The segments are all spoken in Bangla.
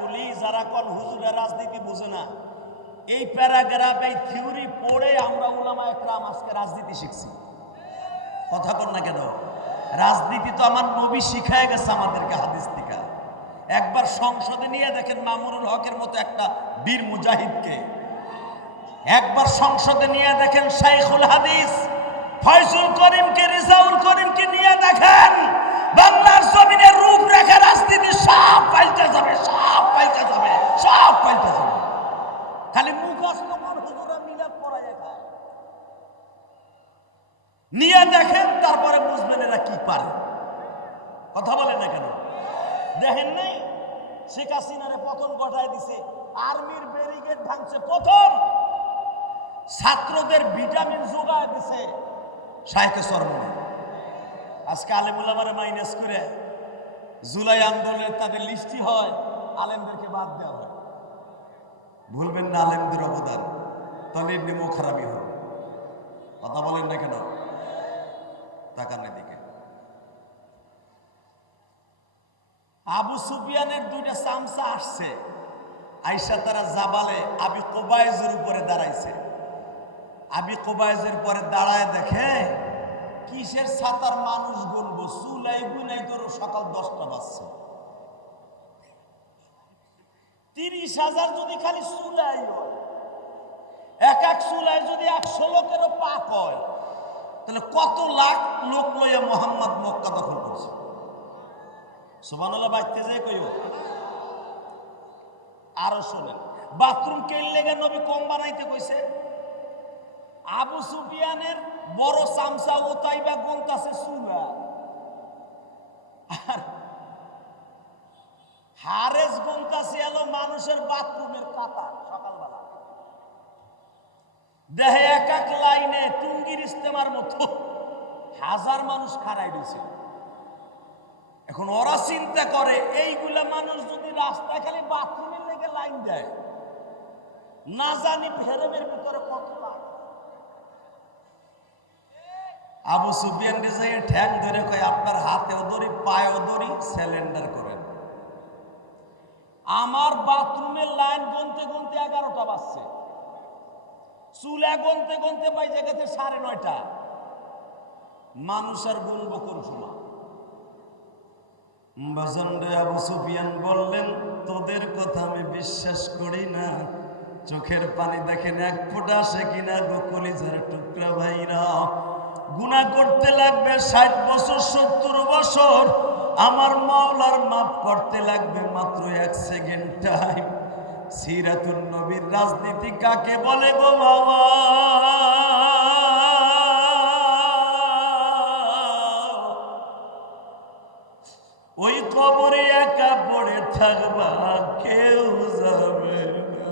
গুলি যারা কোন হুজুরের রাজনীতি বুঝে না, এই প্যারাগ্রাফ এই থিওরি পড়ে আমরা উলামা একরাম আজকে রাজনীতি শিখছি। কথা বল না কেন? রাজনীতি তো আমার নবী শিখায় গেছে আমাদেরকে হাদিস থেকে। একবার সংসদে নিয়ে দেখেন মামুনুল হকের মতো একটা বীর মুজাহিদকে, একবার সংসদে নিয়ে দেখেন শাইখুল হাদিস ফয়জুল করিমকে, রিজাউল করিমকে নিয়ে দেখেন, বাংলার জমিনের রূপরেখা রাজনীতি সব পাল্টে যাবে, সব পাল্টে যাবে, সব পাল্টে যাবে। খালি মুখস্থ কর হুজুরা মিলাদ পড়ায় খায়, নিয়ে দেখেন তারপরে বুঝবেন এরা কি পারে। কথা বলেন না কেন? দেখেন নাই শেখ হাসিনারে পতন ঘটায় দিছে, আর্মির ব্যারিকেড ভাঙছে প্রথম, ছাত্রদের ভিটামিন যোগায় দিছে শাইখে সরমনে। আজকে আলেমুল আমারে মাইনাস করে জুলাই আন্দোলনের তাদের লিস্টি হয়, আলেমদেরকে বাদ দেওয়া হয়। ভুলবেন না আলেমদের অবদান, তাহলে নেমো খারাপই হবে। কথা বলেন না কেন? তাকান এদিকে। আবু সুফিয়ানের দুইটা চামচা আসছে, আইসা তারা জাবালে আবি কোবায়েজের উপরে দাঁড়াইছে। আবি কোবায়েজের পরে দাঁড়ায় দেখে কিসের ছাতার মানুষ গুনবো, চুলাই গুনাই তোর সকাল 10টা বাজছে। 30,000 যদি খালি চুলাই হয়, এক এক চুলাই যদি 100 লোকেরও পাক হয়, তাহলে কত লাখ লোক লইয়া মোহাম্মদ মক্কা দখল করছে। সুবহানাল্লাহ বাইতে যায় কইও। আরো শোনেন, বাথরুম কেন লেগে নবী কম বানাইতে কইছে? আবু সুফিয়ানের বড় চামচা ওতাইবা গন্তাছে চুলা, আর হারেস গন্তাছে এলো মানুষের বাথরুমের কাতা। সকালবেলা দেহে এক এক লাইনে টুঙ্গির ইস্তেমার মতো 1000 মানুষ খাড়াই দিয়েছে। এখন ওরা চিন্তা করে এইগুলা মানুষ যদি রাস্তায় খালি বাথরুমের লেগে লাইন দেয়, না জানি ফেরেমের ভিতরে কত লাখ। আবু সুফিয়ান রে ঠ্যাং ধরে কয়, আপনার হাতেও দড়ি পায়েও দড়ি, সিলিন্ডার করেন। আমার বাথরুমের লাইন গুনতে গুনতে 11টা বাজছে, চুলা গুনতে গুনতে পাই জায়গাতে 9:30। মানুষ আর গুনবো কোন সময়? বাজানরে আবু সুফিয়ান বললেন, তোদের কথা আমি বিশ্বাস করি না, চোখের পানি দেখেন এক ফোঁটা আসে কিনা গো কলিজার টুকরা ভাইরা। গুনাহ করতে লাগবে 60 বছর 70 বছর, আমার মাওলার মাফ করতে লাগবে মাত্র 1 সেকেন্ড টাইম। সিরাতুন নবীর রাজনীতি কাকে বলে গো বাবা? ওই কবরে একা পড়ে থাকবা, কেউ যাবে না।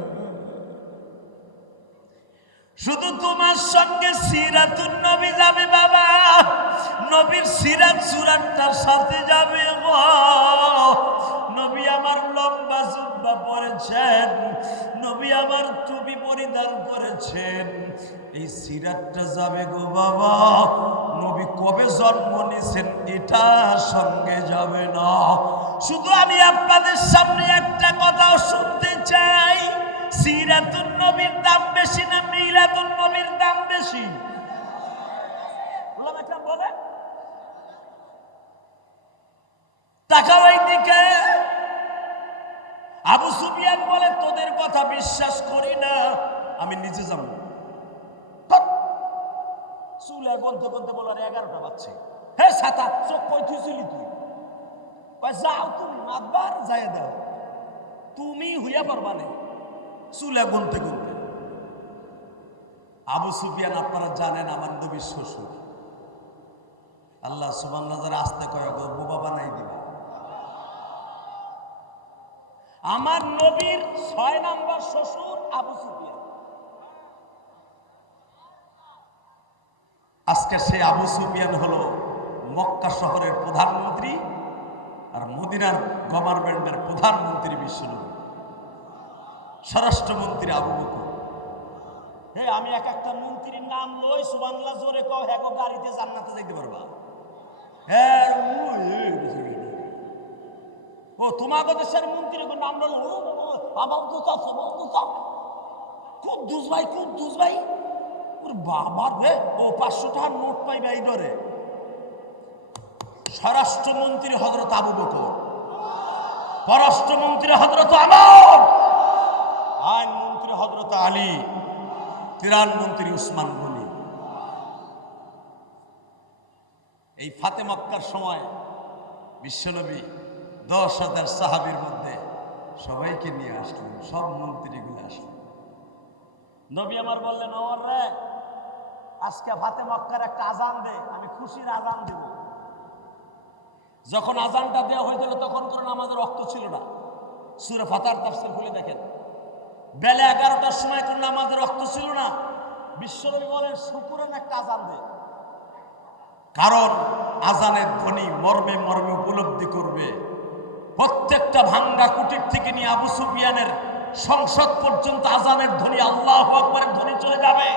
শুধু তোমার সঙ্গে সিরাতুন নবী যাবে বাবা, নবীর সিরাত সুরাতটার সাথে যাবে গো। নবী আমার লম্বা জুব্বা পরেছেন, নবী আমার টুপি পরিধান করেছেন, এই সিরাতটা যাবে গো বাবা। নবী কবে জন্ম নিয়েছেন এটা সঙ্গে যাবে না। শুধু আমি আপনাদের সামনে একটা কথাও শুনতে চাই, সিরাতুন নবীর দাম বেশি না মিলাদুন নবীর দাম বেশি? বলে তাকাও এই দিকে। আবু সুফিয়ান বলে, তোদের কথা বিশ্বাস করি না, আমি নিচে যাব। চুলা বলতে বলতে বলার 11টা বাজছে। হে ছাতা, চোখ কই থুইছিলি তুই? যাও তুমি মাতবার যাই দাও, তুমি হইয়া পারবা না। চুলা গুনতে গুনতে আবু সুফিয়ান আপনারা জানেন আমার নবীর শ্বশুর। আল্লাহ সুবহানাহু আসতে কয় গো বোবা বানাই দিবা। আমার নবীর 6 নম্বর শ্বশুর আবু সুফিয়ান। আজকে সে আবু সুফিয়ান হলো মক্কা শহরের প্রধানমন্ত্রী আর মদিনার গভর্নমেন্টের প্রধানমন্ত্রী বিশ্বনবী, স্বরাষ্ট্রমন্ত্রী আবু বকর। হে আমি এক একটা মন্ত্রীর নাম লই, সুবহানাল্লাহ জোরে কও, হ্যাঁ গাড়িতে জান্নাতে যাইতে পারবা। হ্যাঁ ও তোমাকে দেশের মন্ত্রী নাম বললো আমার তো খুব দুস ভাই, খুব দুস ভাই। বাবার রে, ও 500 টাকার নোট পাইবে এই ডরে। স্বরাষ্ট্রমন্ত্রী হযরত আবু বকর, পররাষ্ট্রমন্ত্রী হযরত ওমর, আইনমন্ত্রী হযরত আলী, ত্রাণমন্ত্রী উসমান গনি। এই ফাতে মক্কার সময় বিশ্বনবী 10,000 সাহাবীর মধ্যে সবাইকে নিয়ে আসলেন, সব মন্ত্রীগুলো আসলেন। নবী আমার বললেন, ওমর রে, আজকে ফাতে মক্কার একটা আজান দে, আমি খুশির আজান দেব। যখন আজানটা দেওয়া হয়েছিল তখন কোনো নামাজের রক্ত ছিল না। সূরা ফাতার তাফসীর খুলে দেখেন, বেলা 11টার সময় কোনো নামাজের রক্ত ছিল না। বিশ্বনবী বলেন, শুকুরের একটা আজান দে, কারণ আজানের ধ্বনি মর্মে মর্মে উপলব্ধি করবে। প্রত্যেকটা ভাঙ্গা কুটির থেকে নিয়ে আবু সুফিয়ানের সংসদ পর্যন্ত আজানের ধ্বনি, আল্লাহু আকবারের ধ্বনি চলে যাবে।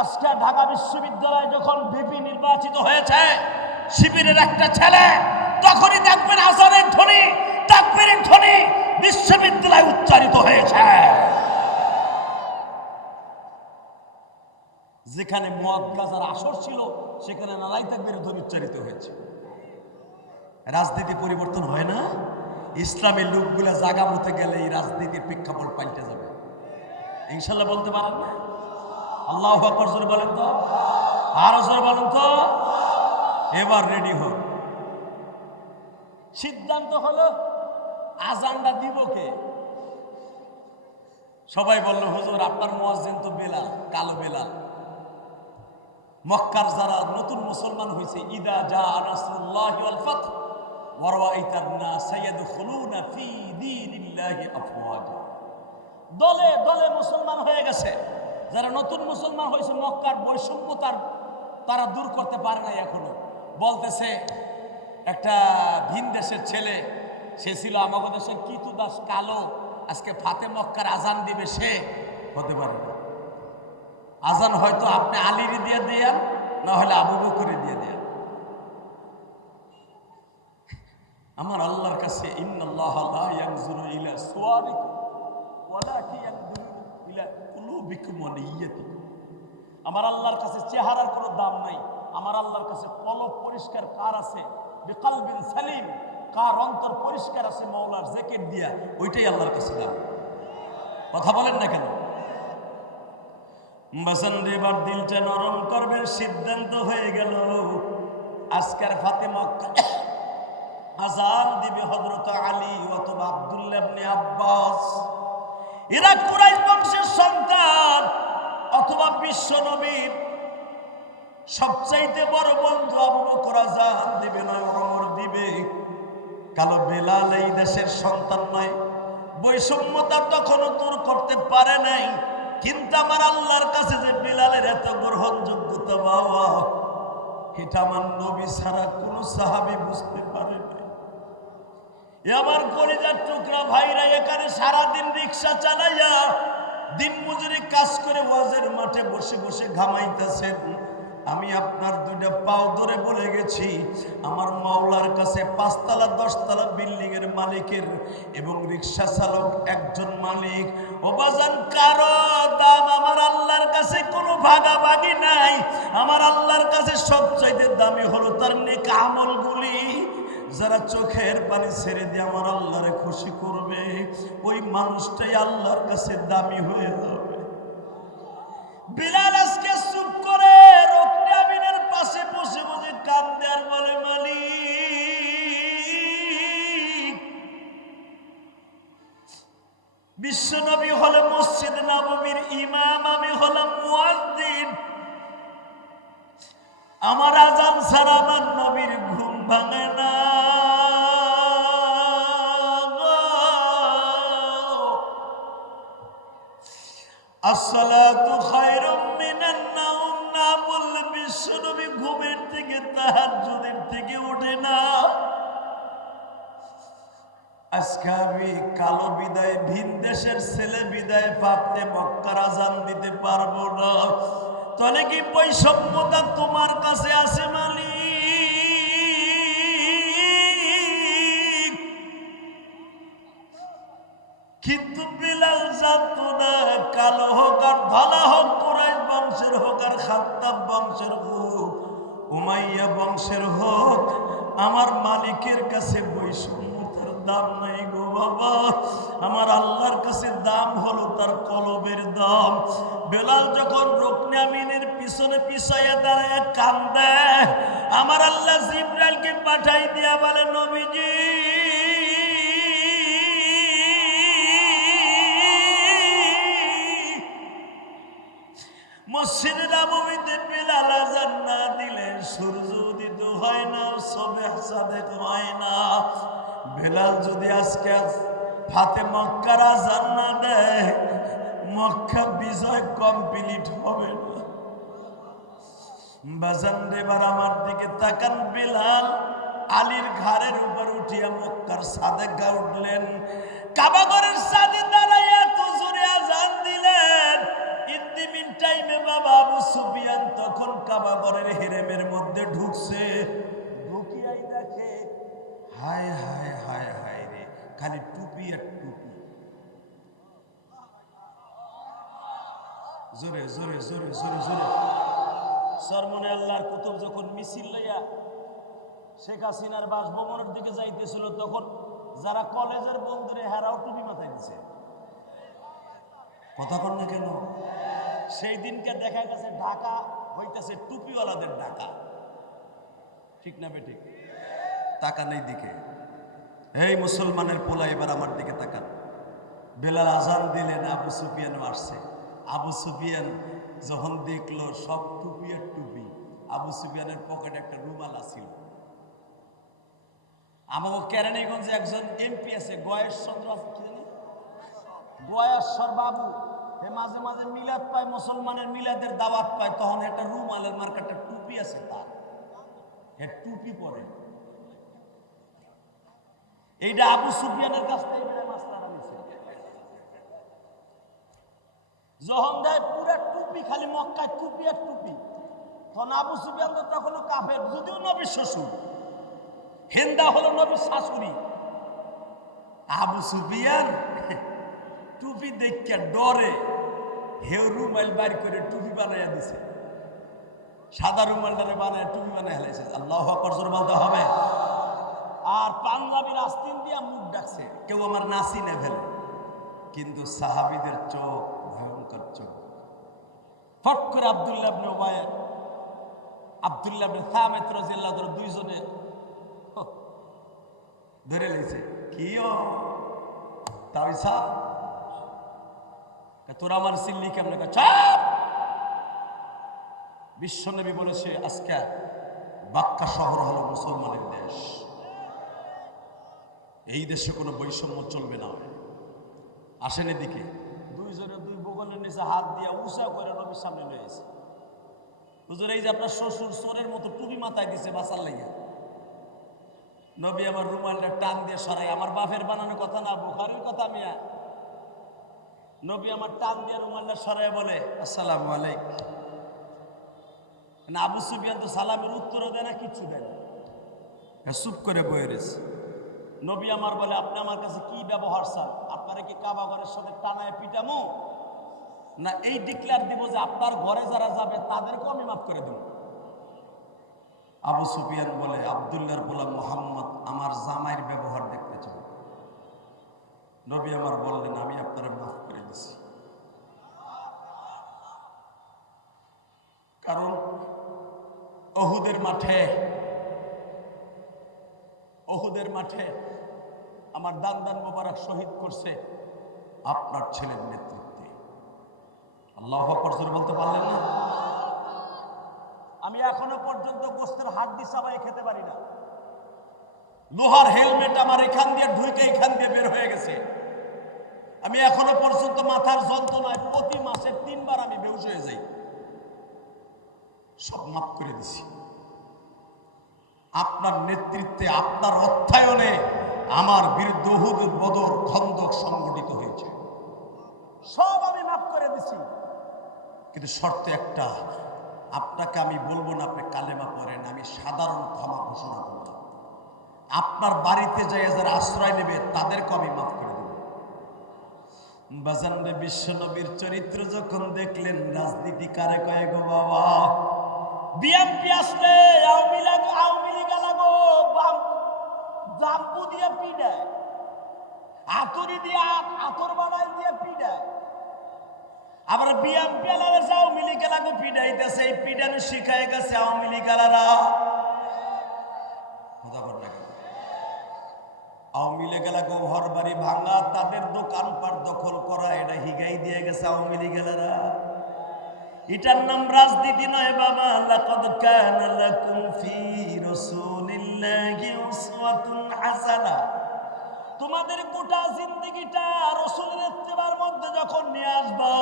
আজকে ঢাকা বিশ্ববিদ্যালয় যখন ভিপি নির্বাচিত হয়েছে, শিবিরের একটা ছেলে, তখনই দেখবেন আজানের ধ্বনি, তাকবীরের ধ্বনি বিশ্ববিদ্যালয়ে উচ্চারিত হয়েছে। যেখানে মদ গাজার আসর ছিল সেখানে নালাই তাকবীরের ধ্বনি উচ্চারিত হয়েছে। রাজনীতি পরিবর্তন হয় না? ইসলামের লোকগুলা জাগা মতে গেলে এই রাজনীতির প্রেক্ষাপট পাল্টে যাবে ইনশাল্লাহ। বলতে পারেন না? আল্লাহু আকবার জোরে বলেন তো, আরো জোরে বলেন তো। এবার রেডি হোক। সিদ্ধান্ত হলো আজানটা দিব কে? সবাই বলল, হুজুর আপনার মুয়াজ্জিন তো বেলাল, কালো বেলাল। মক্কার যারা নতুন মুসলমান হয়েছে, ইদা জা নাসরুল্লাহি ওয়াল ফাত ওয়া রাআইতান নাস ইয়াদখুলুনা ফি দীনিল্লাহি আফওয়াজা, দলে দলে মুসলমান হয়ে গেছে। যারা নতুন মুসলমান হয়েছে, মক্কার বৈষম্য তারা দূর করতে পারে নাই এখনো। বলতেছে, একটা ভিন দেশের ছেলে, সে ছিল আমাদের দেশের কিতু দাস কালো, আজকে ফাতে মক্কার আজান দিবে, সে হতে পারে না। আজান হয়তো আপনি আলীর দিয়ে দেন, না হলে আবু বকরে দিয়ে দেন। আমার আল্লাহর কাছে ইন্নাল্লাহ লা ইয়ানজুরু ইলা সুওয়ারিকুম ওয়ালাকিন ইয়ানজুরু ইলা কুলুবিকুম ওয়া নিয়্যাতিকুম। আমার আল্লাহর কাছে চেহারার কোনো দাম নাই। আমার আল্লাহর কাছে কলব পরিষ্কার কার আছে, বিকালবিন সালিম, কার অন্তর পরিষ্কার আছে মাওলার জিকির দিয়া, ওইটাই আল্লাহর কাছে দাম। কথা বলেন না কেন? বাসান এবার দিলটা নরম করবেন, সিদ্ধান্ত হয়ে গেল। আজকের ফাতে মক্কা আজান দিবে হযরত আলী অথবা আব্দুল্লাহ ইবনে আব্বাস। এরা কুরাইশ বংশের সন্তান, অথবা বিশ্ব নবীর সবচাইতে বড় বন্ধু আবু বকর আজান দিবে না, ওমর দিবে। কালো বেলাল এই দেশের সন্তান নয়। বৈষম্যতা তখনও দূর করতে পারে নাই, কিন্তু আমার আল্লাহর কাছে যে বেলালের এত গ্রহণযোগ্যতা বাবা, এটা আমার নবী ছাড়া কোন সাহাবী বুঝতে পারে না। আমার কলিজার টুকরা ভাইরা এখানে সারাদিন রিক্সা চালাইয়া দিন মজুরি কাজ করে ওয়াজের মাঠে বসে বসে ঘামাইতেছেন। আমি আপনার দুইটা পাও ধরে বলে গেছি, আমার মাওলার কাছে 5 তলা 10 তলা বিল্ডিং এর মালিকের এবং রিক্সা চালক একজন মালিক। ও বাজান, কারো দাম আমার আল্লাহর কাছে কোনো ভাগাভাগি নাই। আমার আল্লাহর কাছে সবচাইতে দামি হলো তার নেক আমলগুলি। যারা চোখের পানি ছেড়ে দিয়ে আমার আল্লাহরে খুশি করবে, ওই মানুষটাই আল্লাহর কাছে দামি হয়ে যাবে। বিলাল আজকে চুপ করে রুকনে আমিনের পাশে বসে বসে কাঁদে আর বলে, মালিক, বিশ্বনবী হলো মসজিদ নববীর ইমাম, আমি হলাম মুয়াজ্জিন। আমার আজান ছাড়া আমার নবীর ঘুম ভাঙে না। আসসালাতু খায়রুম মিনান নাওম না বললে বিশ্বনবী ঘুমের থেকে তাহাজ্জুদের থেকে ওঠে না। আজকে আমি কালো বিদায়, ভিন দেশের ছেলে বিদায় ফাতে মক্কার আজান দিতে পারবো না। তাহলে কি বৈষম্যতা তোমার কাছে আছে মালিক? কিন্তু বিলাল জানতো না কালো হোক আর ধলা হোক, কুরাইশ বংশের হোক আর খাত্তাব বংশের হোক, উমাইয়া বংশের হোক, আমার মালিকের কাছে বৈষম্যতার দাম নাই গো বাবা। আমার আল্লাহর কাছে দাম হলো তার কলবের দাম। বেলাল যখন রুকনে আমিনের পিছনে পিছাইয়া দাঁড়ায় কান্দে, আমার আল্লাহ জিবরাইলকে পাঠাই দিয়া বলে, নবীজি মসজিদে নববীতে বেলাল আযান না দিলে সূর্য উদিত হয় না, সুবহ সাদেক হয় না। বেলাল যদি আজকে ফাতে মক্কার আযান না দেয়, মক্কা বিজয় কমপ্লিট হবে না। বাজান এবার আমার দিকে তাকান। বেলাল আলীর ঘাড়ের উপর উঠিয়া মক্কার ছাদে গা উঠলেন, কাবাগরের ছাদে দাঁড়াইয়া এত জোরে আযান দিলেন। ইন্দিমিন টাইমে বাবা আবু সুফিয়ান তখন কাবাগরের হেরেমের মধ্যে ঢুকছে। ঢুকিয়াই দেখে হায় হায় হায় হায় রে, খালি টুপি আর টুপি। জোরে জোরে জোরে জোরে জোরে। সরমনে আল্লাহর কুতুব যখন মিছিল লইয়া শেখ হাসিনার বাসভবনের দিকে যাইতেছিল, তখন যারা কলেজের বন্ধুরে হেরাও টুপি মাথায় দিছে। কথা কন না কেন? সেই দিনকে দেখা গেছে ঢাকা হইতেছে টুপিওয়ালাদের ঢাকা। ঠিক না বেঠিক? তাকান এই দিকে। এই মুসলমানের পোলা, এবার আমার দিকে তাকান। বেলাল আজান দিলেন, আবু সুফিয়ানও আসছে। আবু সুফিয়ান যখন দেখলো সব টুপি আর টুপি, আবু সুফিয়ানের পকেটে একটা রুমাল আছিল। আমাকে কেরানীগঞ্জে একজন এমপি আছে, গয়েশ্বর বাবু, মাঝে মাঝে মিলাদ পায়, মুসলমানের মিলাদের দাওয়াত পায়, তখন একটা রুমালের মার্কাটা টুপি আছে তার, টুপি পরে। এইটা আবু সুফিয়ানের কাছ থেকে মাসলাটা নিছে। যখন দেয় পুরা টুপি, খালি মক্কায় টুপি আর টুপি, তখন আবু সুফিয়ান তো তখনও কাফের, যদিও নবীর শ্বশুর, হিন্দা হলো নবীর শাশুড়ি। আবু সুফিয়ান টুপি দেখে ডরে হেউ রুমাইল বাইর করে টুপি বানাইয়া দিছে। সাদা রুমালটারে বানায় টুপি বানায় হেলাইছে। আল্লাহু আকবার জোরে বলতে হবে। আর পাঞ্জাবির আস্তিন দিয়া মুখ ডাকছে, কেউ আমার নাসি না ফেলে। কিন্তু সাহাবীদের চোখ ভয়ঙ্কর চোখ। ফট করে আব্দুল্লাহ ইবনে উবাই, আব্দুল্লাহ ইবনে সামিত রাদিয়াল্লাহু তাআলা দুইজনে ধরে লইছে। কিও তাইসা তোরা আমার সিল্লি কেমন? চাপ! বিশ্বনবী বলেছে আজকে মক্কা শহর হলো মুসলমানের দেশ, এই দেশে কোনো বৈষম্য চলবে না। আসেন এদিকে। দুইজনে দুই বগলের নিচে হাত দিয়ে উঁচা করে নবীর সামনে লয়েছে। হুজুর, এই যে আপনার শ্বশুর চোরের মতো টুপি মাথায় দিছে বাঁচার লাইয়া। নবী আমার রুমালটা টান দিয়ে সরাই, আমার বাপের বানানো কথা না, বুখারীর কথা। মিয়া নবী আমার টান দিয়ে রুমালটা সরাই বলে, আসসালামু আলাইকুম। আবু সুফিয়ান তো সালামের উত্তরও দেয় না, কিচ্ছু দেয় না, চুপ করে বয়ে রয়েছে। নবী আমার বলে, আপনি আমার কাছে কি ব্যবহার চান? আপনারা কি কাবাগরের সাথে টানায় পিটামো, না এই ডিক্লেয়ার দিব যে আপনার ঘরে যারা যাবে তাদেরকেও আমি মাফ করে দেব? আবু সুফিয়ান বলে, আব্দুল্লাহর গোলাম মুহাম্মদ আমার জামাইয়ের ব্যবহার দেখতে চাই। নবী আমার বললেন, আমি আপনারা মাফ করে দিছি। কারণ উহুদের মাঠে আমার দান মোবারক শহীদ করছে আপনার ছেলের নেতৃত্বে। আল্লাহু আকবার জোরে বলতে পারলেন না? আমি এখনো পর্যন্ত গোস্তের হাড্ডি চাবাই খেতে পারি না। লোহার হেলমেট আমার এখান দিয়ে ঢুকে এখান দিয়ে বের হয়ে গেছে। আমি এখনো পর্যন্ত মাথার যন্ত্রণায় প্রতি মাসে 3 বার আমি বেহুশ হয়ে যাই। সব মাফ করে দিছি। আপনার নেতৃত্বে, আপনার অর্থায়নে আমার বিরুদ্ধে উহুদ, বদর, খন্দক সংগঠিত হয়েছে, সব আমি মাফ করে দিছি। কিন্তু শর্ত একটা, আপনাকে আমি বলবো না আপনি কালেমা পড়েন, আমি সাধারণ ক্ষমা ঘোষণা করলাম। আপনার বাড়িতে যাই যারা আশ্রয় নেবে তাদেরকে আমি মাফ করে দেব। বাজানরে বিশ্ব নবীর চরিত্র যখন দেখলেন, রাজনীতি কারে কয় গো বাবা? বিএনপি আসলে আওয়ামী লীগ লাগো জাম্পু দিয়ে পিড়ায়, আতরি দিয়ে আতর বানাই দিয়ে পিড়ায়। আবার বিএনপি আলাদা আওয়ামী লীগ লাগো পিড়াইতেছে, এই পিড়ানো শিখায় গেছে আওয়ামী লীগ আলাদা। আওয়ামী লীগ লাগো ঘর বাড়ি ভাঙা, তাদের দোকানপাট দখল করা, এটা হিগাই দিয়ে গেছে আওয়ামী লীগ আলাদা। এটার নাম রাজনীতি নয় বাবা। লাকাদ কানা লাকুম ফি রাসূলিল্লাহি উসওয়াতুন হাসানা। তোমাদের গোটা জিন্দেগিটা রাসূলের ইত্তেবার মধ্যে যখন নিয়ে আসবে,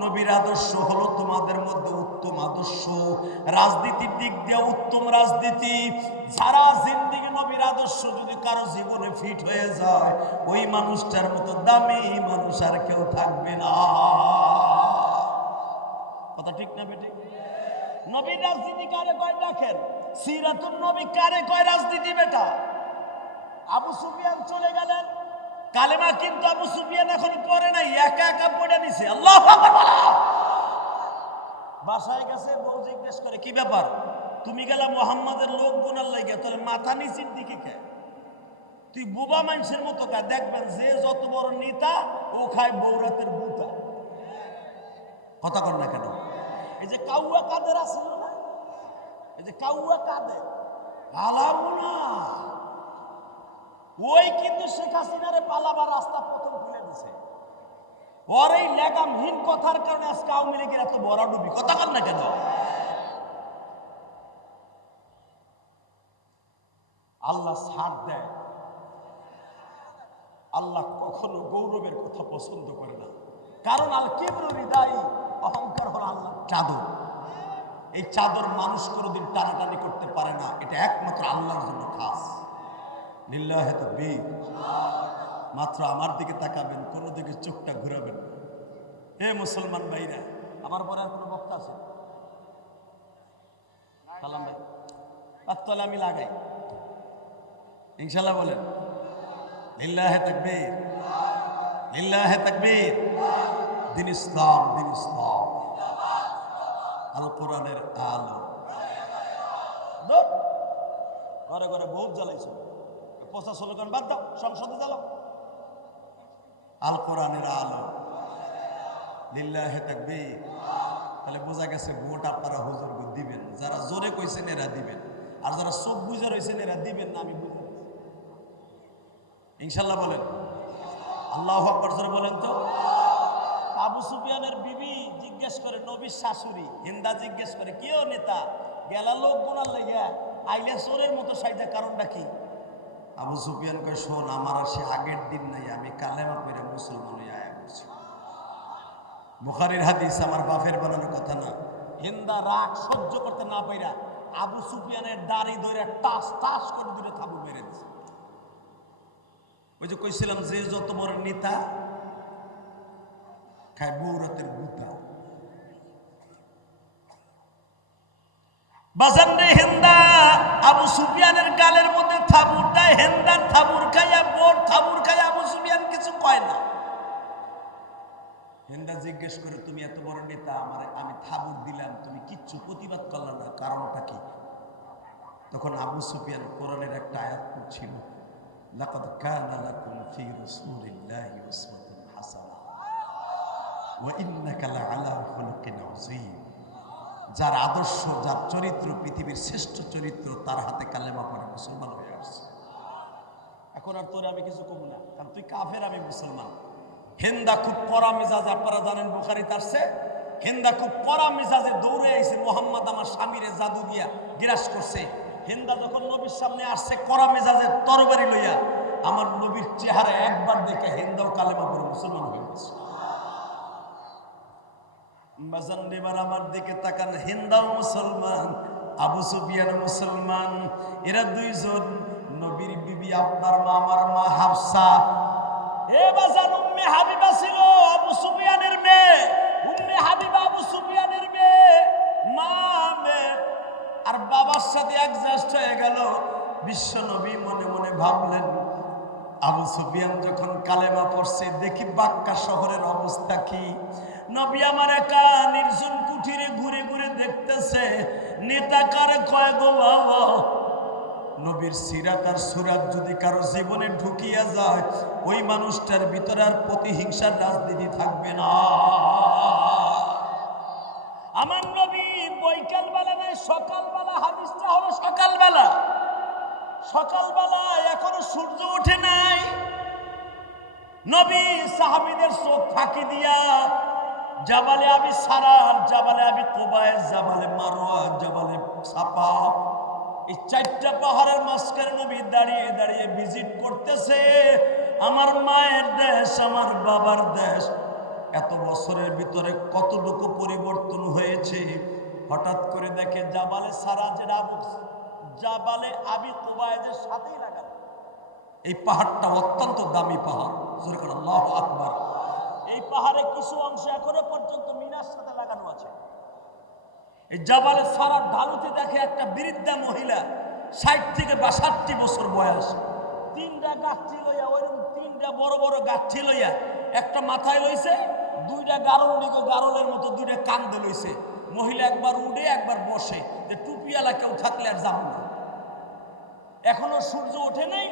নবীর আদর্শ হলো তোমাদের মধ্যে উত্তম আদর্শ। রাজনীতির দিক দিয়ে উত্তম রাজনীতি, সারা জিন্দেগি নবীর আদর্শ যদি কারো জীবনে ফিট হয়ে যায়, ওই মানুষটার মতো দামি মানুষ আর কেউ থাকবে না। কথা ঠিক না বেটি? নবীর রাজনীতি কারে কয় দেখেন, সিরাতুন নবী কারে কয় রাজনীতি বেটা? আবু সুফিয়ান চলে গেলেন, কালেমা কিন্তু আবু সুফিয়ান এখন পড়ে নাই, একা একা পড়ে নিছে। আল্লাহু আকবার। বাসায় গেছে, বউ জিজ্ঞেস করে কি ব্যাপার, তুমি গেলা মুহাম্মাদের লোক গুনার লাগে, তোর মাথা নিচের দিকে কে? তুই বোবা মানুষের মতো কা? দেখবেন যে যত বড় নেতা ও খায় বৌরাতের বুতা। কথা কর না কেন? এই যে কাউয়া কাদের আসল না, এই যে কাউয়া কাদের আলামু না, ওই কিন্তু শেখ হাসিনারে পালাবার রাস্তা প্রথম খুলে দিছে। ওর এই লেগামহীন কথার কারণে আজকে আওয়ামী লীগের এত বড় ডুবি। কথা কর না কেন? আল্লাহ ছাড় দেয়, আল্লাহ কখনো গৌরবের কথা পছন্দ করে না। কারণ আল কিবরু রিদাই, অহংকার হলো আল্লাহর চাদর। এই চাদর মানুষ কোনোদিন টানাটানি করতে পারে না, এটা একমাত্র আল্লাহর জন্য খাস। লিল্লাহি তাকবীর। মাত্র আমার দিকে তাকাবেন, কোনো দিকে চোখটা ঘুরাবেন। হে মুসলমান ভাইরা, আমার পরে আর কোনো বক্তা আছে? সালাম ভাই, তাহলে আমি লাগাই ইনশাল্লাহ বলেন লিল্লাহি তাকবীর, লিল্লাহি তাকবীর। দিন ইসলাম, দিন ইসলাম, আল কোরআনের আলো। ঘরে ঘরে বহুত জ্বালাইছ, পচা স্লোগান বাদ দাও, সংসদে জ্বালাও। আল কোরআনের আলো, লিল্লাহি তাকবীর। তাহলে বোঝা গেছে ভোট আপনারা হুজুরকে দিবেন, যারা জোরে কইছেন এরা দিবেন, আর যারা চোখ বুঝে রয়েছেন এরা দিবেন না। আমি বুঝে ইনশাল্লাহ বলেন আল্লাহু আকবার জোরে বলেন তো। আবু সুফিয়ানের বিবি জিজ্ঞেস করে, নবীর শাশুড়ি হিন্দা জিজ্ঞেস করে, কেউ নেতা গেলা লোক গুনার লেগে আইলে চোরের মতো সাইজা, কারণটা কি? আবু সুফিয়ান কয়, শোন, আমার আর সে আগের দিন নাই, আমি কালেমা পড়ে মুসলমান হয়ে আয়া করছি। বুখারীর হাদিস, আমার বাপের বানানোর কথা না। হিন্দা রাগ সহ্য করতে না পাইরা আবু সুফিয়ানের দাড়ি ধরে টাস টাস করে দূরে থাবু মেরে দিছে। ওই যে কইছিলাম যে যত বড় নেতা খায় বৌরাতের গুতা। বাজারে হিন্দা আবু সুফিয়ানের গালের মধ্যে থাবুর দেয়, হিন্দার থাবুর খাইয়া বোর থাবুর খাইয়া আবু সুফিয়ান কিছু কয় না। হিন্দা জিজ্ঞেস করে, তুমি এত বড় নেতা, আমি থাবুর দিলাম, তুমি কিচ্ছু প্রতিবাদ করলে না, কারণটা কি? তখন আবু সুফিয়ান কোরআনের একটা আয়াত পড়ছিল, লাকাদ কানা লাকুম ফি রাসূলিল্লাহি উসওয়াতুন হাসানাহ ওয়া ইন্নাকা লাআলা খুলুকিন আযীম। যার আদর্শ, যার চরিত্র পৃথিবীর শ্রেষ্ঠ চরিত্র, তার হাতে কালেমা পড়ে মুসলমান হয়ে আসছে। এখন আর তোরে আমি কিছু কমু না, কারণ তুই কাফের, আমি মুসলমান। হিন্দা খুব কড়া মেজাজ, আপনারা জানেন বুখারীতে আসছে, হিন্দা খুব কড়া মেজাজে দৌড়ে আইছে, মোহাম্মদ আমার স্বামীরে জাদু দিয়া বিরাজ করছে। হিন্দা যখন নবীর সামনে আসছে কড়া মেজাজের তরবারি লইয়া, আমার নবীর চেহারা একবার দেখে হিন্দাও কালেমা পড়ে মুসলমান হয়ে গেছে। এবার আমার দিকে তাকান, হিন্দাও মুসলমান, আবু সুফিয়ান মুসলমান। এরা দুইজন নবীর বিবি, আপনার মা আমার মা হাফসা। এ বাজান, উম্মে হাবিবা ছিল আবু সুফিয়ানের মেয়ে, উম্মে হাবিবা আবু সুফিয়ানের মেয়ে, মা মেয়ে আর বাবার সাথে অ্যাডজাস্ট হয়ে গেল। বিশ্ব নবী মনে মনে ভাবলেন, আবু সুফিয়ান যখন কালেমা পড়ছে, দেখি বাক্কা শহরের অবস্থা কি। নবী আমার একা নির্জন কুঠিরে ঘুরে ঘুরে দেখতেছে নেতা কারে কয় গো বাবা। নবীর সিরাত আর সুরাত যদি কারো জীবনে ঢুকিয়া যায়, ওই মানুষটার ভিতরে আর প্রতিহিংসার রাজনীতি থাকবে না। আমার নবী বৈকাল বেলা নাই, সকালবেলা, হাদিসটা হলো সকালবেলা। সকালবেলা এখনো সূর্য ওঠে নাই। নবী সাহাবীদের চোখ ফাঁকি দিয়া জাবালে আবি সারার, জাবালে আবি কুবায়, জাবালে মারওয়া, জাবালে সাফা, এই 4টা পাহাড়ের মাঝখানে নবী দাঁড়িয়ে দাঁড়িয়ে ভিজিট করতেছে। আমার মায়ের দেশ, আমার বাবার দেশ, এত বছরের ভিতরে কতটুকু পরিবর্তন হয়েছে। হঠাৎ করে দেখে জাবালে সারা, যেটা জাবালে আবি কুবায়ের সাথেই লাগানো। এই পাহাড়টা অত্যন্ত দামি পাহাড়, আল্লাহু আকবার। এই পাহাড়ে কিছু অংশ এখনো পর্যন্ত মিনার সাথে লাগানো আছে। এই জাবালে সারা ঢালুতে দেখে একটা বৃদ্ধা মহিলা, 60 থেকে 62 বছর বয়স, 3টা গাঠি লইয়া, ওইরকম 3টা বড় বড় গাঠি লইয়া, একটা মাথায় লইছে, 2টা গারল নিগো গারলের মতো 2টা কান্দে লইছে। মহিলা একবার উঠে একবার বসে, যে টুপিওয়ালা কেউ থাকলে আর যাবো না। এখনো সূর্য ওঠে নাই।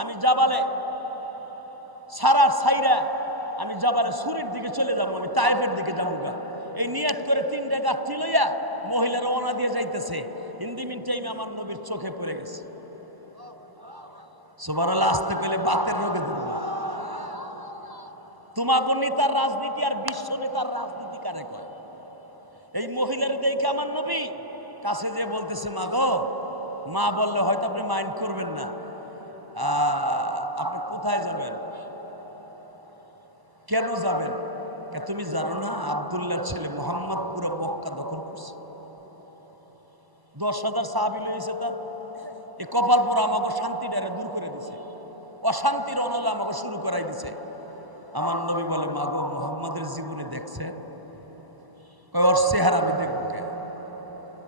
আমি জাবালে সারার সাইরা আমি জাবালে সুরির দিকে চলে যাবো, আমি তায়েফের দিকে যাবো গা। এই নিয়ত করে 3টা গাঠি লইয়া মহিলা রওনা দিয়ে যাইতেছে। হিন্দি মিন টাইমে আমার নবীর চোখে পড়ে গেছে। সুবহানাল্লাহ। আসতে পেলে বাতের রোগে ধরবে। তোমাগো নেতার রাজনীতি আর বিশ্ব নেতার রাজনীতি কারে কয়? এই মহিলার দেখে আমার নবী কাছে যে বলতেছে, মা গো, মা বললে হয়তো আপনি মাইন্ড করবেন না, আপনি কোথায় যাবেন, কেন যাবেন? তুমি জানো না আব্দুল্লাহর ছেলে মুহাম্মদ পুরো মক্কা দখল করছে, 10,000 সাহাবী লইছে। তার এই কপাল পুরো আমাকে শান্তিটারে দূর করে দিছে, অশান্তির অনলে আমাকে শুরু করাই দিছে। আমার নবী বলে, মা গো, মুহাম্মাদের জীবনে দেখছে? ওর চেহারা আমি দেখবো কে?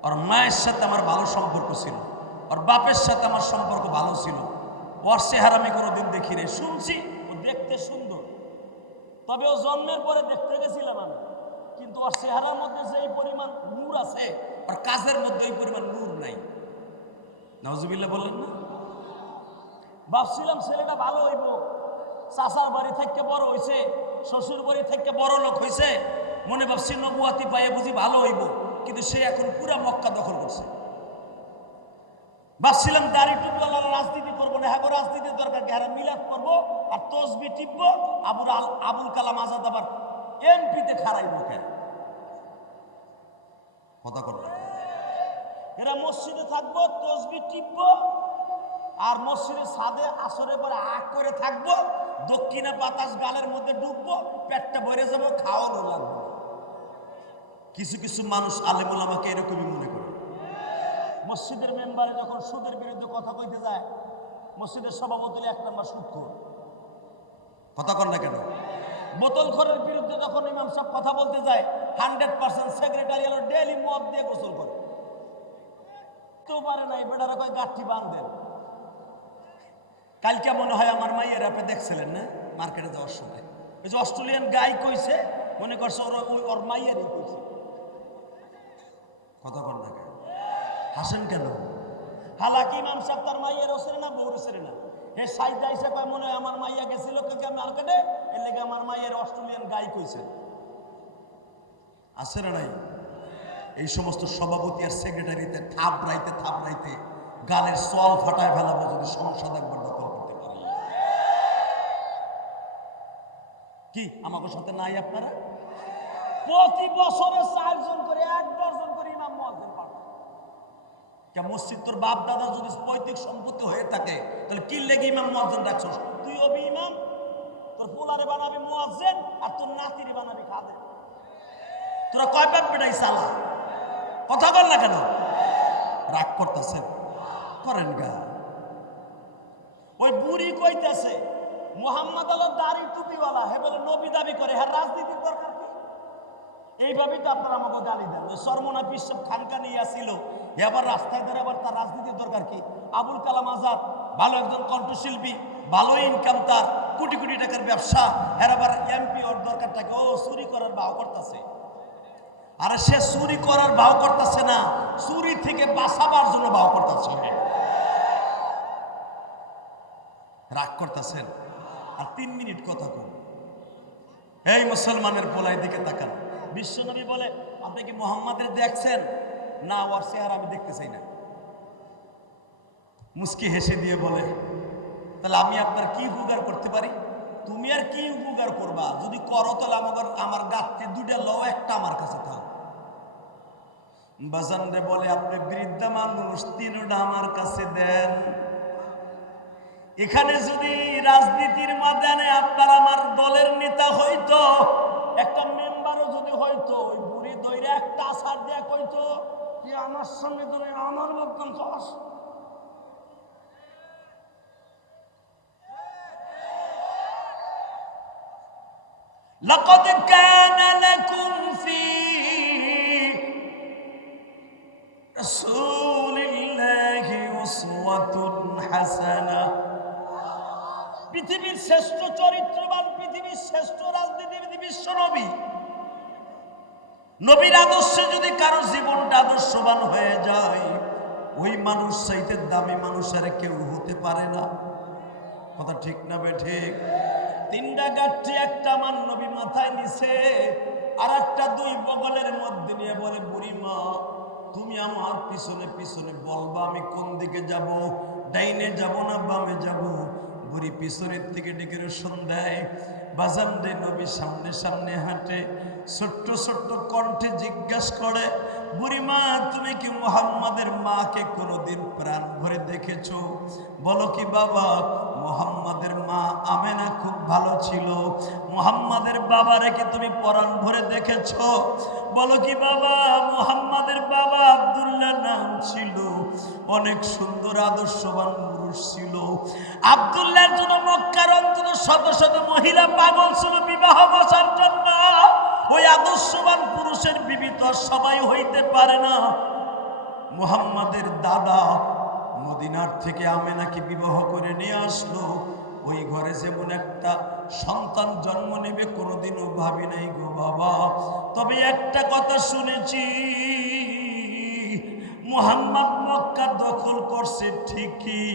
ওর মায়ের সাথে আমার ভালো সম্পর্ক ছিল, ওর বাপের সাথে আমার সম্পর্ক ভালো ছিল, ওর চেহারা আমি কোনোদিন দেখি নাই। শুনছি ও দেখতে সুন্দর, তবে ও জন্মের পরে দেখতে গেছিলাম আমি, কিন্তু ওর চেহারার মধ্যে যেই পরিমাণ নূর আছে, ওর কাজের মধ্যে এই পরিমাণ নূর নাই। নাউজুবিল্লাহ বললেন না? ভাবছিলাম ছেলেটা ভালো হইব, চাচার বাড়ি থেকে বড় হইছে, শ্বশুর বাড়ি থেকে বড় লোক হইছে, মনে ভাবছি নবুয়াতি পায়ে বুঝি ভালো হইব, কিন্তু সে এখন পুরা মক্কা দখল করছে। ভাবছিলাম দাড়ি টুপিওয়ালার রাজনীতি করবো না, হ্যাঁ রাজনীতির দরকার, ঘেরা মিলাদ করবো আর তসবি টিপবো, আবুল কালাম আজাদ আবার এমপিতে খারাইব কেন? কথা করবে এরা মসজিদে থাকবো, তসবি টিপবো, আর মসজিদের ছাদে আসরের পরে আগ করে থাকবো, দক্ষিণে বাতাস গালের মধ্যে ডুববো, পেটটা ভরে যাবো, খাওয়ানো লাগবে। কিছু কিছু মানুষ আলেমুল আমাকে এরকমই মনে করে। মসজিদের মেম্বারে যখন সুদের বিরুদ্ধে কথা কইতে যায়, মসজিদের সভাপতি 1 নম্বর সুদখোর। কথা কর না কেন? বোতলখোরের বিরুদ্ধে যখন ইমাম সাহেব কথা বলতে যায়, 100% সেক্রেটারি হলো ডেইলি মদ দিয়ে গোসল করে। তো পারে নাই, বেটারা কয় গাঠি বাঁধেন। কালকে মনে হয় আমার মাইয়ের আপনি দেখছিলেন না মার্কেটে যাওয়ার সময়, ওই যে অস্ট্রেলিয়ান গাই কইছে, মনে করছে ওর মাইয়েরই কইছে। কথা কর না কেন? হাসেন কেন? হালাকি ইমাম সাহেব তার মাইয়ের ওসরে না, বউর ওসরে না, হে সাইদা এসে কয় মনে হয় আমার মাইয়া গেছিল কালকে মার্কেটে, এর লেগে আমার মাইয়ের অস্ট্রেলিয়ান গাই কইছে। আছে না নাই? এই সমস্ত সভাপতি আর সেক্রেটারিতে থাপড়াইতে গালের সল ফাটায় ফেলাবো যদি সংসদ একবার দখল করতে পারি। কি আমাদের সাথে নাই আপনারা? প্রতি বছরে 4 জন করে, 1 ডজন করে ইমাম মুয়াজ্জিন পাঠান। মসজিদ তোর বাপ দাদা যদি পৈতৃক সম্পত্তি হয়ে থাকে, তাহলে কি লেগে ইমাম মুয়াজ্জিন রাখছস? তুই হবি ইমাম, তোর পোলারে বানাবি মুয়াজ্জিন, আর তোর নাতিরে বানাবি খাদেম। তোরা কয় বাপ বেটাই চালা? কথা বল না কেন? রাগ করতেছেন? করেন গা। ওই বুড়ি কইতেছে মুহাম্মদ আল্লাহ দাড়ি টুপিওয়ালা, হে বলে নবী দাবি করে, হ্যাঁ রাজনীতির দরকার কি? এইভাবেই তো আপনারা আমাকে গালি দেন। ওই সরমনা বিশ্ব খানকা নিয়ে আসছিল, এবার রাস্তায় ধরে আবার তার রাজনীতির দরকার কি? আবুল কালাম আজাদ ভালো একজন কণ্ঠশিল্পী, ভালো ইনকাম তার, কোটি কোটি টাকার ব্যবসা, এর আবার এমপি ওর দরকার থাকে, ও চুরি করার ভাও করতেছে। আরে সে চুরি করার ভাও করতেছে না, চুরি থেকে বাঁচাবার জন্য ভাও করতেছে। রাগ করতেছেন? আর 3 মিনিট কথা কম। এই মুসলমানের পোলাই দিকে তাকান। বিশ্বনবী বলে, আপনি কি মুহাম্মাদের দেখছেন? না, ওর চেহারা আমি দেখতে চাই না। মুস্কি হেসে দিয়ে বলে, তাহলে আমি আপনার কি উপকার করতে পারি? তুমি আর কি উপকার করবা? যদি করো তাহলে আমার গাছকে 2টা লও, একটা আমার কাছে থাক। বাজানরে বলে, আপনি বৃদ্ধা মানুষ, 3টা আমার কাছে দেন। এখানে যদি রাজনীতির ময়দানে আপনার আমার দলের নেতা হইতো, একটা মেম্বারও যদি হইতো, ওই বুড়ি দইরে একটা আছাড় দেয়া কইতো, কি আমার সঙ্গে তুমি আমার মতন খাস? লাকাদ কানা লাকুম ফি রাসূলিল্লাহি উসওয়াতুন হাসানাহ। পৃথিবীর শ্রেষ্ঠ চরিত্রবান, পৃথিবীর শ্রেষ্ঠ রাজনীতিবিদ বিশ্বনবী। নবীর আদর্শে যদি কারো জীবনটা আদর্শবান হয়ে যায়, ওই মানুষ চাইতে দামি মানুষ আর কেউ হতে পারে না। কথা ঠিক না বেঠিক? 3টা গাঠি একটা আমার নবী মাথায় নিছে, আর একটা 2 বগলের মধ্যে নিয়ে বলে, বুড়ি মা, তুমি আমার পিছনে পিছনে বলবা আমি কোন দিকে যাব, ডাইনে যাব না বামে যাব। বুড়ি পিছনের থেকে ডেকোরেশন দেয়। বাজান রে, নবী সামনে সামনে হাঁটে, ছোট্ট ছোট্ট কণ্ঠে জিজ্ঞাসা করে, বুড়ি মা, তুমি কি মুহাম্মাদের মাকে কোনোদিন প্রাণ ভরে দেখেছো? বলো কি বাবা, মুহাম্মাদের মা আমেনা খুব ভালো ছিল। মুহাম্মাদের বাবা রেখে তুমি প্রাণ ভরে দেখেছো? বলো কি বাবা, মুহাম্মাদের বাবা আব্দুল্লাহ নাম ছিল, অনেক সুন্দর আদর্শবান পুরুষ ছিল। আব্দুল্লাহর জন্য মক্কার অন্তত শত শত মহিলা পাগল ছিল বিবাহ বসার জন্য। ওই আদর্শবান পুরুষের বিবি তো সবাই হইতে পারে না। মুহাম্মাদের দাদা মদিনার থেকে আমেনাকে বিবাহ করে নিয়ে আসলো। ওই ঘরে যেমন একটা সন্তান জন্ম নেবে কোনোদিনও ভাবি নাই গো বাবা। তবে একটা কথা শুনেছি, মুহাম্মদ মক্কা দখল করছে ঠিকই,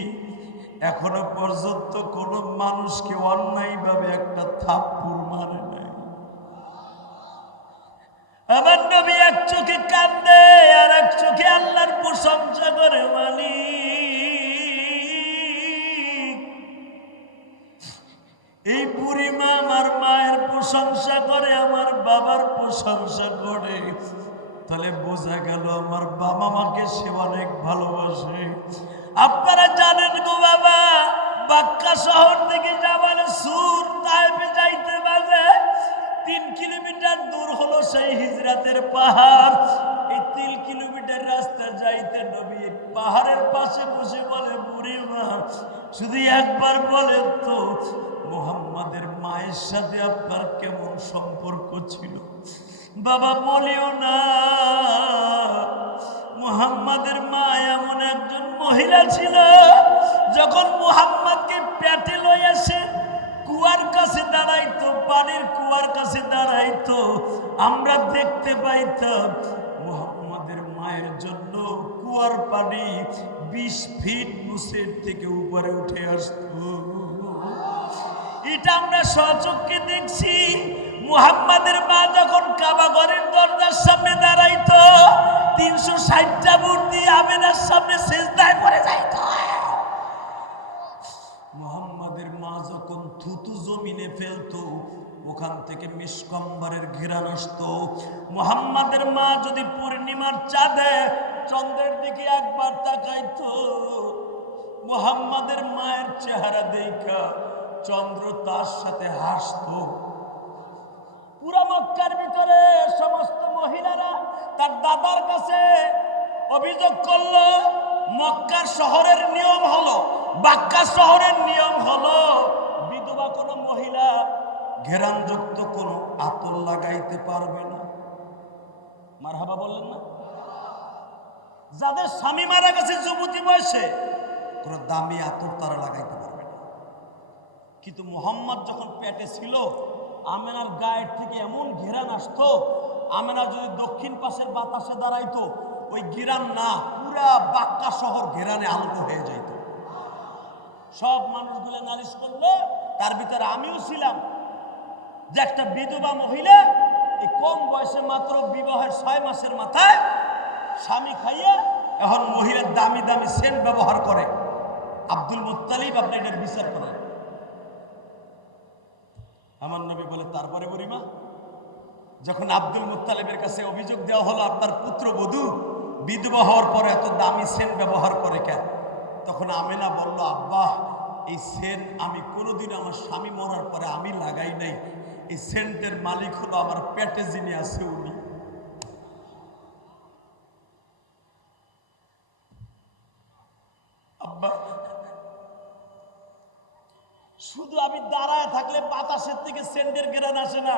এখনো পর্যন্ত কোনো মানুষকে অন্যায়ভাবে একটা থাপ্পড় মারে নাই। আমার নবী এক চোখে কান্দে আর এক চোখে আল্লাহর প্রশংসা করে, মালিক, এই বুড়ি মা আমার মায়ের প্রশংসা করে, আমার বাবার প্রশংসা করে, তাহলে বোঝা গেল আমার বাবা মাকে সে অনেক ভালোবাসে। আপনারা জানেন গো বাবা, বাক্কা শহর থেকে জামালে সুর তাইফে যাইতে বাজে 3 কিলোমিটার দূর হলো সেই হিজরাতের পাহাড়। এই 3 কিলোমিটার রাস্তা যাইতে নবী পাহাড়ের পাশে বসে বলে, বুড়ি মা, শুধু একবার বলেন তো, মুহাম্মাদের মায়ের সাথে আপনার কেমন সম্পর্ক ছিল? বাবা বলিও না, মুহাম্মাদের মা এমন একজন মহিলা ছিল, যখন মুহাম্মাদকে পেটে লই আসে কুয়ার কাছে দাঁড়াইতো, পানির কুয়ার কাছে দাঁড়াইতো, আমরা দেখতে পাইতাম মুহাম্মাদের মায়ের জন্য কুয়ার পানি 20 ফিট নিচের থেকে উপরে উঠে আসতো। এটা আমরা সচক্ষে দেখছি। মুহাম্মাদের মা যখন কাবা ঘরের দরজার সামনে দাঁড়াইতো, 360টা মূর্তি আমেনার সামনে সিজদায় পড়ে যাইত। মুহাম্মাদের মা যখন থুতু জমিনে ফেলতো, ওখান থেকে মিসকম্বরের ঘেরান আসতো। মুহাম্মাদের মা যদি পূর্ণিমার চাঁদে চন্দ্রের দিকে একবার তাকাইতো, মুহাম্মাদের মায়ের চেহারা দেখা চন্দ্র তার সাথে হাসতো। পুরা মক্কার ভিতরে সমস্ত মহিলারা তার দাদার কাছে অভিযোগ করলো, মক্কার শহরের নিয়ম হলো, বাক্কা শহরের নিয়ম হলো, বিধবা কোনো মহিলা ঘেরানযুক্ত কোনো আতর লাগাইতে পারবে না। মারহাবা বললেন না? যাদের স্বামী মারা গেছে যুবতী বয়সে, কোনো দামি আতর তারা লাগাইতে পারবে না। কিন্তু মুহাম্মদ যখন পেটে ছিল, আমেনার গায়ের থেকে এমন ঘেরান আসতো, আমেনা যদি দক্ষিণ পাশের বাতাসে দাঁড়াইতো, ওই ঘেরান না, পুরা বাক্কা শহর ঘেরানে আলোক হয়ে যাইত। সব মানুষগুলো নালিশ করলো, তার ভিতরে আমিও ছিলাম, যে একটা বিধবা মহিলা এই কম বয়সে মাত্র বিবাহের 6 মাসের মাথায় স্বামী খাইয়া এখন মহিলার দামি দামি সেন্ট ব্যবহার করে। আব্দুল মুত্তালিব, আপনি এটার বিচার করেন। আমার নবী বলে, তারপরে বুড়িমা, যখন আব্দুল মুত্তালিবের কাছে অভিযোগ দেওয়া হলো আপনার পুত্রবধূ বিধবা হওয়ার পরে এত দামি সেন্ট ব্যবহার করে কেন, তখন আমেনা বলল, আব্বা এই সেন্ট আমি কোনোদিন আমার স্বামী মরার পরে আমি লাগাই নাই, এই সেন্টের মালিক হলো আমার পেটে যিনি আছে উনি। আব্বা শুধু আমি দাঁড়ায় থাকলে বাতাসের থেকে সেন্টের ঘেরান আসে না,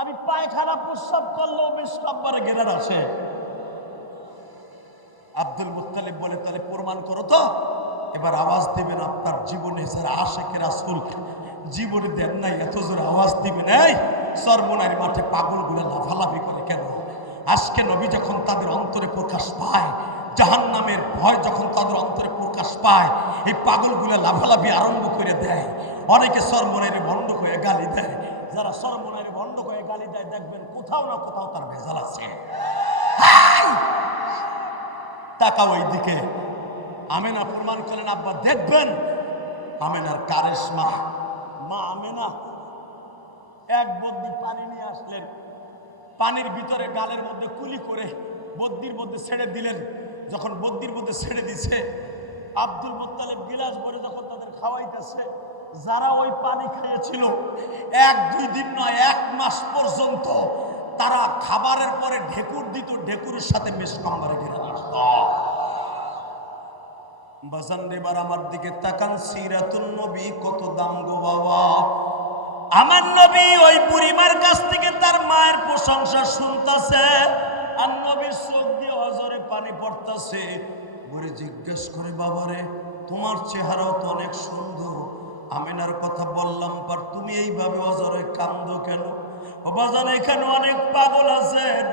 আমি পায়খানা প্রস্রাব করলেও বেশ কাব্বারে ঘেরান আসে। আব্দুল মুত্তালিব বলে, তাহলে প্রমাণ করো তো। এবার আওয়াজ দিবেন, আপনার জীবনে যারা আশেকের রাসূল জীবনে দেন নাই এত জোর আওয়াজ দিবেন। এই সর্বনারী মাঠে পাগলগুলো লাফালাফি করে কেন? আজকে নবী যখন তাদের অন্তরে প্রকাশ পায়, জাহান্নামের ভয় যখন তাদের অন্তরে প্রকাশ পায়, এই পাগলগুলো লাফালাফি আরম্ভ করে দেয়। অনেকে সর্বনারী ভণ্ড হয়ে গালি দেয়। যারা সর্বনারী ভণ্ড হয়ে গালি দেয়, দেখবেন কোথাও না কোথাও তার ভেজাল আছে। তাকাও ওই দিকে। আমেনা প্রমাণ করলেন, আব্বা দেখবেন। আমেনার কারিশমা, মা আমেনা এক বদ্দি পানি নিয়ে আসলেন, পানির ভিতরে গালের মধ্যে কুলি করে বদ্দির মধ্যে ছেড়ে দিলেন। যখন বদ্দির মধ্যে ছেড়ে দিছে, আব্দুল মুত্তালিব গিলাস ভরে যখন তাদের খাওয়াইতেছে, যারা ওই পানি খেয়েছিল 1-2 দিন নয় 1 মাস পর্যন্ত তারা খাবারের পরে ঢেকুর দিত, ঢেকুরের সাথে মেশকাম্বারে ঘিরে আসত। বাজান এবার আমার দিকে তাকান, সিরাতুন নবী কত দাম গো বাবা। আমার নবী ওই বুড়িমার কাছ থেকে তার মায়ের প্রশংসা শুনতেছে, আর নবীর চোখ দিয়ে অজরে পানি পড়তেছে। বুড়ি জিজ্ঞেস করে, বাবারে তোমার চেহারাও তো অনেক সুন্দর, আমিনার কথা বললাম পর তুমি এইভাবে অজরে কান্দো কেন? ও বাজান এখানে অনেক পাগল আছেন,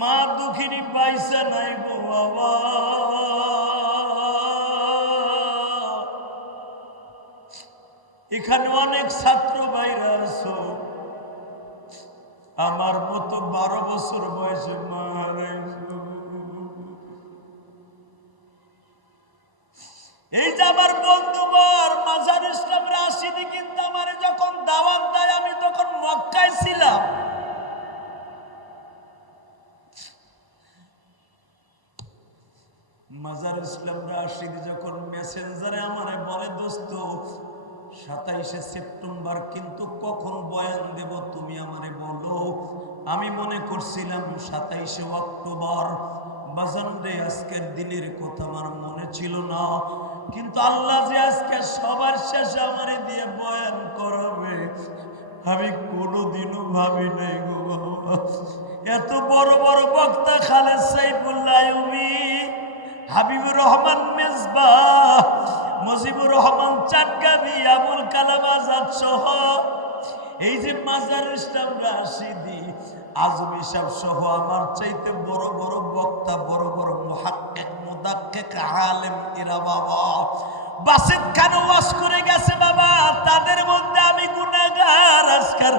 মা দুঃখিনী পাইছে নাই গো বাবা। এখানে অনেক ছাত্র ভাইরা আছো, আমার মতো 12 বছর বয়সে মারা। এই যে আমার বন্ধুবর মাজার ইসলাম রাশিদি কিন্তু আমার যখন দাওয়াত দেয়, আমি তখন মক্কায় ছিলাম। মাজার ইসলাম রাশিদি যখন মেসেঞ্জারে আমারে বলে, দোস্ত 27শে সেপ্টেম্বর কিন্তু কখন বয়ান দেব তুমি আমারে বলো। আমি মনে করছিলাম 27শে অক্টোবর। বাজান রে, আজকের দিনের কথা আমার মনে ছিল না, কিন্তু আল্লাহ যে আজকে সবার শেষে আমারে দিয়ে বয়ান করাবে আমি কোনোদিনও ভাবি নাই গো বাবা। এত বড় বড় বক্তা খালেদ সাইফুল্লাহ আইয়ুবী, হাবিবুর রহমান মেজবাহ, মুজিবুর রহমান চাটগাবি, আবুল কালাম আজাদ সহ এই যে মাজার ইসলাম রাশিদি, আজমি সাহেব সহ আমার চাইতে বড় বড় বক্তা, বড় বড় মুহাক্কিক মুদাক্কিক আলেম এরা বাবা বাসিত খান ওয়াজ করে গেছে বাবা। তাদের মধ্যে আমি গুনাহগার, আজকাল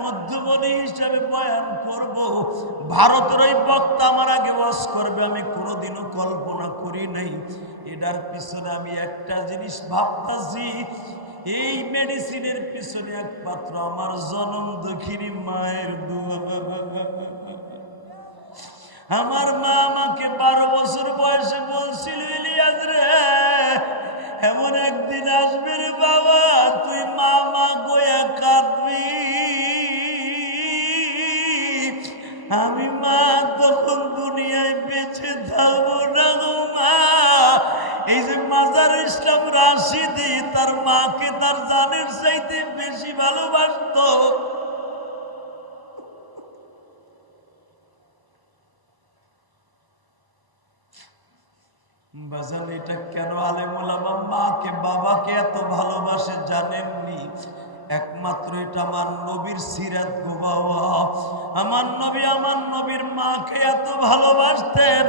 মধ্যমণি হিসাবে বয়ান করব। ভারতের ওই বক্তা আমার আগে ওয়াজ করবে, আমি কোনোদিনও কল্পনা করি নাই। এটার পিছনে আমি একটা জিনিস ভাবতাছি, এই মেডিসিনের পিছনে একমাত্র আমার জনম দুঃখিনী মায়ের দোয়া। আমার মা আমাকে 12 বছর বয়সে বলছিল, ইলিয়াস রে এমন একদিন আসবে রে বাবা, তুই মা মা গোয়া কাঁদবি। আমি মা তখন দুনিয়ায় বেঁচে থাকবো না গো মা। এই যে মাজার ইসলাম রাশিদি তার মাকে তার জানের চাইতে বেশি ভালোবাসতো। বাজান এটা কেন আলেম ওলামা মাকে বাবাকে এত ভালোবাসে জানেননি? একমাত্র এটা আমার নবীর সিরাত গো বাবা। আমার নবী আমার নবীর মাকে এত ভালোবাসতেন,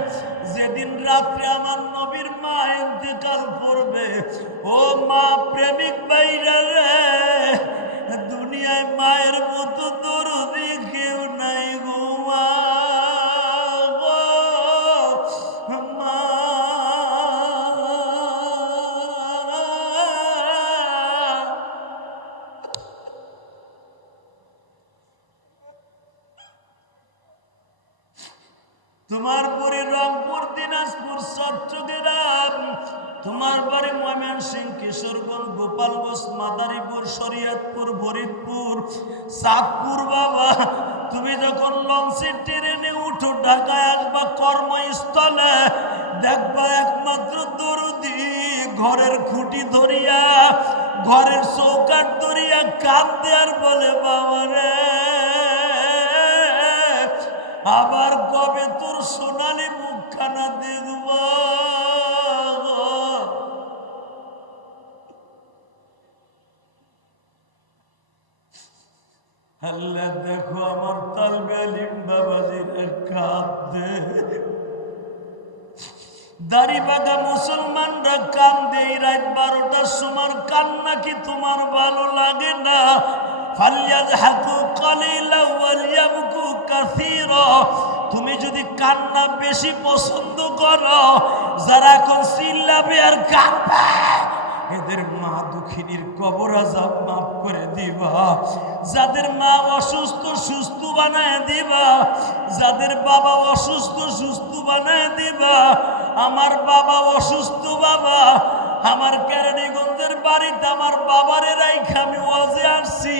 যেদিন রাত্রে আমার নবীর মা ইন্তেকাল করবে, ও মা প্রেমিক বাইরা রে, দুনিয়ায় মায়ের মতো দরদি কেউ নাই গো মা। তোমার বাড়ি রংপুর, দিনাজপুর, চট্টগ্রাম, তোমার বাড়ি ময়মনসিংহ, কিশোরগঞ্জ, গোপালগঞ্জ, মাদারীপুর, শরীয়তপুর, ফরিদপুর, চাঁদপুর। বাবা তুমি যখন লঞ্চে ট্রেনে উঠো ঢাকায় আসবা কর্মস্থলে, দেখবা একমাত্র দরদি ঘরের খুঁটি ধরিয়া, ঘরের চৌকাঠ ধরিয়া কাঁদে আর বলে বাবা রে, আবার কবে তোর সোনালি মুখখানা দেখব। আল্লাহ দেখো আমার তালবে আলিম বাবাজিরা কাঁদে, দাড়ি বাঁধা মুসলমানরা কান্দে। রাত 12টার সময় কান্না কি তোমার ভালো লাগে না? তুমি যদি কান্না বেশি পছন্দ করো, যারা এখন চিল্লাবে আর কাঁদবে, এদের মা দুঃখিনীর কবর আযাব মাফ করে দিবা। যাদের মা অসুস্থ সুস্থ বানায় দিবা, যাদের বাবা অসুস্থ সুস্থ বানায় দিবা। আমার বাবা অসুস্থ বাবা, আমার কেরানীগঞ্জের বাড়িতে আমার বাবারে রাইখা আমি ওয়াজে আসছি।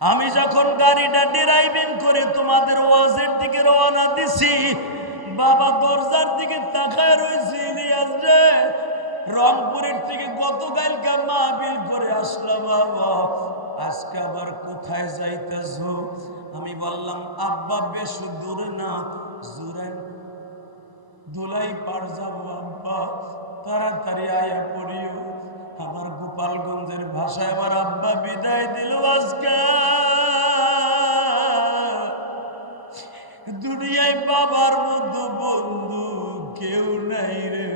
আমি যখন গাড়িটা ড্রাইভিং করে তোমাদের ওয়াজের দিকে রওনা দিছি, বাবা দরজার দিকে তাকায় রয়েছে, ইলিয়াস রে, রংপুরের থেকে গতকালকে মাহফিল করে আসলাম বাবা, আজকে আবার কোথায় যাইতেছ? আমি বললাম আব্বা বেশ দূরে না, জুরাইন ধুলাই পার যাবো আব্বা, তাড়াতাড়ি আয়া পড়িও। আমার গোপালগঞ্জের ভাষায় আমার আব্বা বিদায় দিল আজকে। দুনিয়ায় বাবার মতো বন্ধু কেউ নাই রে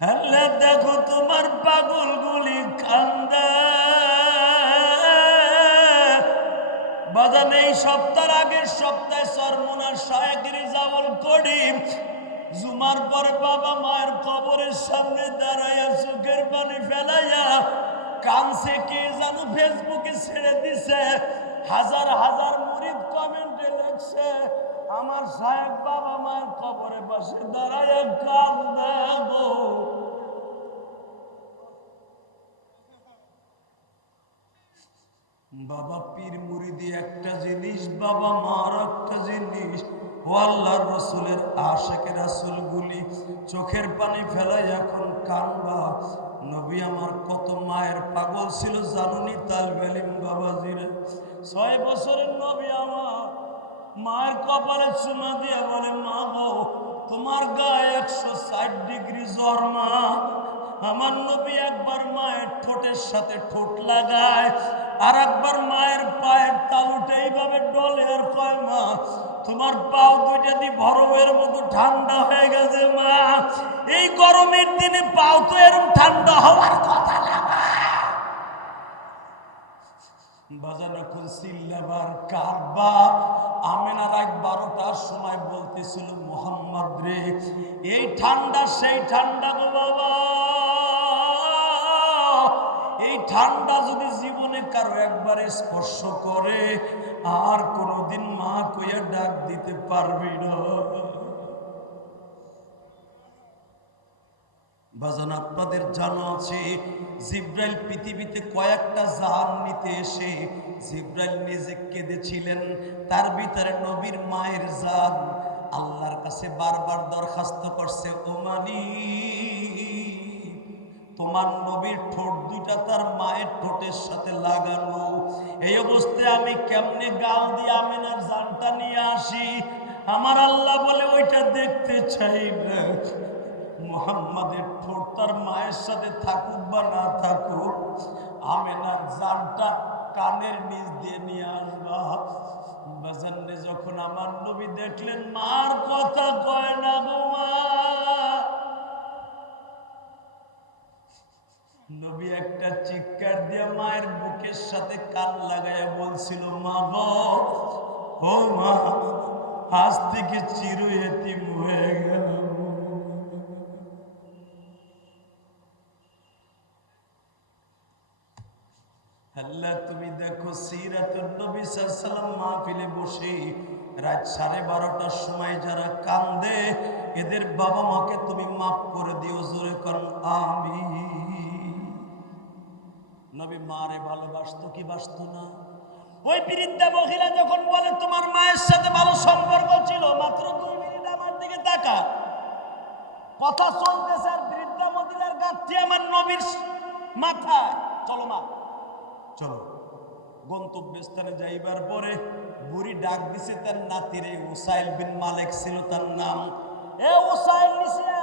আল্লাহ দেখো তোমার পাগল গুলি কান্দা। বাজান এই সপ্তাহের আগের সপ্তাহে সরমুনার শায়গিরি জামল করি, জুমার পরে বাবা মায়ের কবরের সামনে দাঁড়াইয়া চোখের পানি ফেলাইয়া কানছে, কে জানো ফেসবুকে ছেড়ে দিছে, হাজার হাজার মুরিদ কমেন্টে লেখছে, আমার শায়েখ বাবা মায়ের কবরের পাশে দাঁড়াইয়া কান্দে গো। বাবা পীর মুরিদি একটা জিনিস, বাবা মার একটা জিনিস। ও আল্লাহর রাসূলের আশিকে রাসূলগুলি চোখের পানি ফেলাই এখন কান্দবা। নবী আমার কত মায়ের পাগল ছিল জানুনি তালবে আলিম বাবাজিরা। 6 বছরের নবী আমার মায়ের কপালে চুমা দিয়ে বলে, মা গো তোমার গায়ে 160 ডিগ্রি জ্বর মা। আমার নবী একবার মায়ের ঠোঁটের সাথে ঠোঁট লাগায়, আর একবার মায়ের পায়ের তালুটা এইভাবে ডলে আর কয়, মা তোমার পাও দুইটা দিয়ে বরফের মতো ঠান্ডা হয়ে গেছে মা। এই গরমের দিনে পাও তো এরকম ঠান্ডা হওয়ার কথা না। বাজান এখন চিল্লাবার কারবা। আমেনা রাত 12টার সময় বলতেছিল, মোহাম্মদ রে এই ঠান্ডা সেই ঠান্ডা গো বাবা, এই ঠান্ডা যদি জীবনে কারো একবারে স্পর্শ করে আর কোনোদিন মা কইয়া ডাক দিতে পারবি না। বাজান আপনাদের জানা আছে, জিব্রাইল পৃথিবীতে কয়েকটা জান নিতে এসে জিব্রাইল নিজে কেঁদেছিলেন, তার ভিতরে নবীর মায়ের জান আল্লাহর কাছে বারবার দরখাস্ত করছে, ও মালিক তোমার নবীর ঠোঁট দুইটা তার মায়ের ঠোঁটের সাথে লাগানো। এই অবস্থায় আমি কেমনে গাল দিয়ে আমেনার জানটা নিয়ে আসি? আমার আল্লাহ বলে ওইটা দেখতে চাই না। মুহাম্মাদের ঠোঁট তার মায়ের সাথে থাকুক বা না থাকুক, আমেনার জানটা কানের নিচ দিয়ে নিয়ে আসবা। বাজানে যখন আমার নবী দেখলেন মার কথা কয় না গো মা, নবী একটা চিৎকার দিয়ে মায়ের বুকের সাথে কান লাগায় বলছিল, মা গো, ও মা, আজ থেকে চির এতিম হয়ে গেল। আল্লাহ তুমি দেখো সিরাতুন নবী সাল্লাল্লাহু আলাইহি ওয়াসাল্লাম মাহফিলে বসে রাত 12:30টার সময় যারা কান্দে, এদের বাবা মাকে তুমি মাফ করে দিও। জোরে করুন আমিন। নবী মারে ভালোবাসতো কি বাসতো না? ওই বৃদ্ধা মহিলা যখন বলে তোমার মায়ের সাথে ভালো সম্পর্ক ছিল, মাত্র 2 মিনিট আমার দিকে তাকা, কথা চলতেছে আর বৃদ্ধা মহিলার গাঁথি আমার নবীর মাথায়। চলো মা, চলো। গন্তব্যস্থানে যাইবার পরে বুড়ি ডাক দিছে তার নাতিরে, উসাইল বিন মালিক ছিল তার নাম। এ উসাইল নিসিয়া,